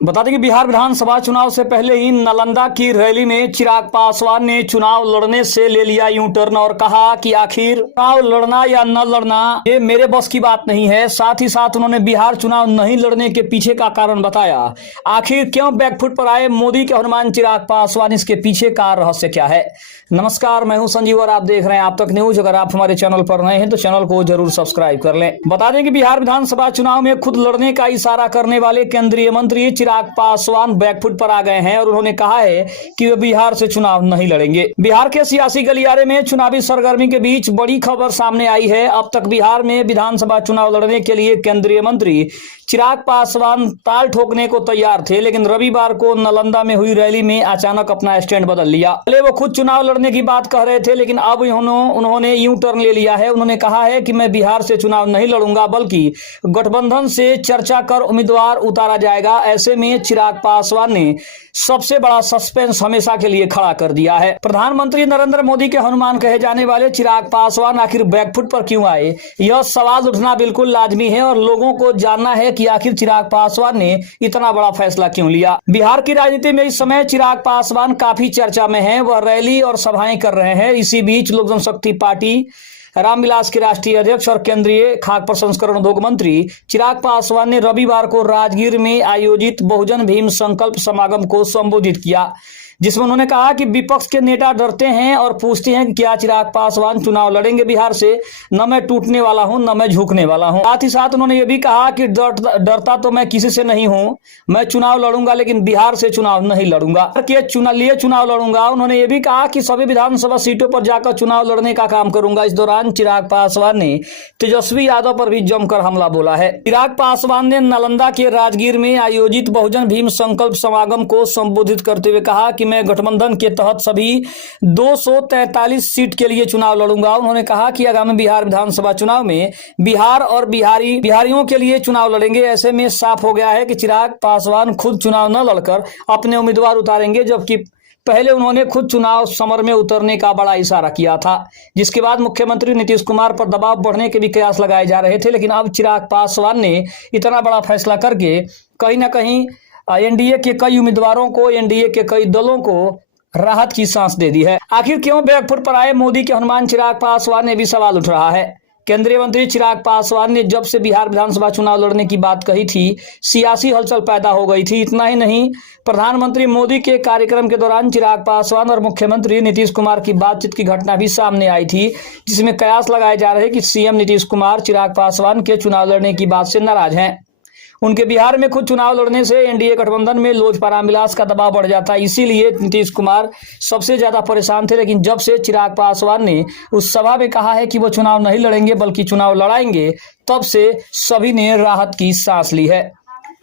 बता दें कि बिहार विधानसभा चुनाव से पहले ही नालंदा की रैली में चिराग पासवान ने चुनाव लड़ने से ले लिया यू टर्न और कहा कि आखिर चुनाव लड़ना या न लड़ना ये मेरे बस की बात नहीं है। साथ ही साथ उन्होंने बिहार चुनाव नहीं लड़ने के पीछे का कारण बताया। आखिर क्यों बैकफुट पर आए मोदी के हनुमान चिराग पासवान, इसके पीछे का रहस्य क्या है। नमस्कार, मैं हूं संजीव और आप देख रहे हैं आप तक न्यूज। अगर आप हमारे चैनल पर नए हैं तो चैनल को जरूर सब्सक्राइब कर लें। बता दें कि बिहार विधानसभा चुनाव में खुद लड़ने का इशारा करने वाले केंद्रीय मंत्री चिराग पासवान बैकफुट पर आ गए हैं और उन्होंने कहा है कि वे बिहार से चुनाव नहीं लड़ेंगे। बिहार के सियासी गलियारे में चुनावी सरगर्मी के बीच बड़ी खबर सामने आई है। अब तक बिहार में विधानसभा चुनाव लड़ने के लिए केंद्रीय मंत्री चिराग पासवान ताल ठोकने को तैयार थे, लेकिन रविवार को नालंदा में हुई रैली में अचानक अपना स्टैंड बदल लिया। पहले वो खुद चुनाव लड़ने की बात कह रहे थे, लेकिन अब उन्होंने यू टर्न ले लिया है। उन्होंने कहा है कि मैं बिहार से चुनाव नहीं लड़ूंगा, बल्कि गठबंधन से चर्चा कर उम्मीदवार उतारा जाएगा। ऐसे में चिराग पासवान ने सबसे बड़ा सस्पेंस हमेशा के लिए खड़ा कर दिया है। प्रधानमंत्री नरेंद्र मोदी के हनुमान कहे जाने वाले चिराग पासवान आखिर बैकफुट पर क्यों आए, यह सवाल उठना बिल्कुल लाजमी है और लोगों को जानना है कि आखिर चिराग पासवान ने इतना बड़ा फैसला क्यों लिया। बिहार की राजनीति में इस समय चिराग पासवान काफी चर्चा में हैं। वह रैली और सभाएं कर रहे हैं। इसी बीच लोक जनशक्ति पार्टी रामविलास के राष्ट्रीय अध्यक्ष और केंद्रीय खाद्य प्रसंस्करण उद्योग मंत्री चिराग पासवान ने रविवार को राजगीर में आयोजित बहुजन भीम संकल्प समागम को संबोधित किया, जिसमें उन्होंने कहा कि विपक्ष के नेता डरते हैं और पूछते हैं कि क्या चिराग पासवान चुनाव लड़ेंगे बिहार से। न मैं टूटने वाला हूं, न मैं झुकने वाला हूं। साथ ही साथ उन्होंने ये भी कहा कि डरता तो मैं किसी से नहीं हूं, मैं चुनाव लड़ूंगा लेकिन बिहार से चुनाव नहीं लड़ूंगा, चुनाव लड़ूंगा। उन्होंने ये भी कहा कि सभी विधानसभा सीटों पर जाकर चुनाव लड़ने का काम करूंगा। इस दौरान चिराग पासवान ने तेजस्वी यादव पर भी जमकर हमला बोला है। चिराग पासवान ने नालंदा के राजगीर में आयोजित बहुजन भीम संकल्प समागम को संबोधित करते हुए कहा कि मैं गठबंधन के तहत सभी 243 सीट के लिए चुनाव लड़ूंगा। उन्होंने कहा कि आगामी बिहार विधानसभा चुनाव में बिहार और बिहारियों के लिए चुनाव लड़ेंगे। ऐसे में साफ हो गया है कि चिराग पासवान खुद चुनाव न लड़कर अपने उम्मीदवार उतारेंगे, जबकि पहले उन्होंने खुद चुनाव समर में उतरने का बड़ा इशारा किया था, जिसके बाद मुख्यमंत्री नीतीश कुमार पर दबाव बढ़ने के भी कयास लगाए जा रहे थे। लेकिन अब चिराग पासवान ने इतना बड़ा फैसला करके कहीं ना कहीं एनडीए के कई उम्मीदवारों को, एनडीए के कई दलों को राहत की सांस दे दी है। आखिर क्यों बैकफुट पर आए मोदी के हनुमान चिराग पासवान ने भी सवाल उठ रहा है। केंद्रीय मंत्री चिराग पासवान ने जब से बिहार विधानसभा चुनाव लड़ने की बात कही थी, सियासी हलचल पैदा हो गई थी। इतना ही नहीं, प्रधानमंत्री मोदी के कार्यक्रम के दौरान चिराग पासवान और मुख्यमंत्री नीतीश कुमार की बातचीत की घटना भी सामने आई थी, जिसमें कयास लगाए जा रहे कि सीएम नीतीश कुमार चिराग पासवान के चुनाव लड़ने की बात से नाराज हैं। उनके बिहार में खुद चुनाव लड़ने से एनडीए गठबंधन में लोजपा रामविलास का दबाव बढ़ जाता है, इसीलिए नीतीश कुमार सबसे ज्यादा परेशान थे। लेकिन जब से चिराग पासवान ने उस सभा में कहा है कि वो चुनाव नहीं लड़ेंगे बल्कि चुनाव लड़ाएंगे, तब से सभी ने राहत की सांस ली है।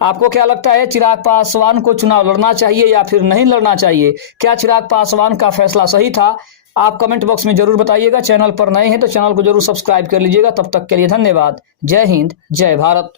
आपको क्या लगता है, चिराग पासवान को चुनाव लड़ना चाहिए या फिर नहीं लड़ना चाहिए? क्या चिराग पासवान का फैसला सही था? आप कमेंट बॉक्स में जरूर बताइएगा। चैनल पर नए हैं तो चैनल को जरूर सब्सक्राइब कर लीजिएगा। तब तक के लिए धन्यवाद। जय हिंद, जय भारत।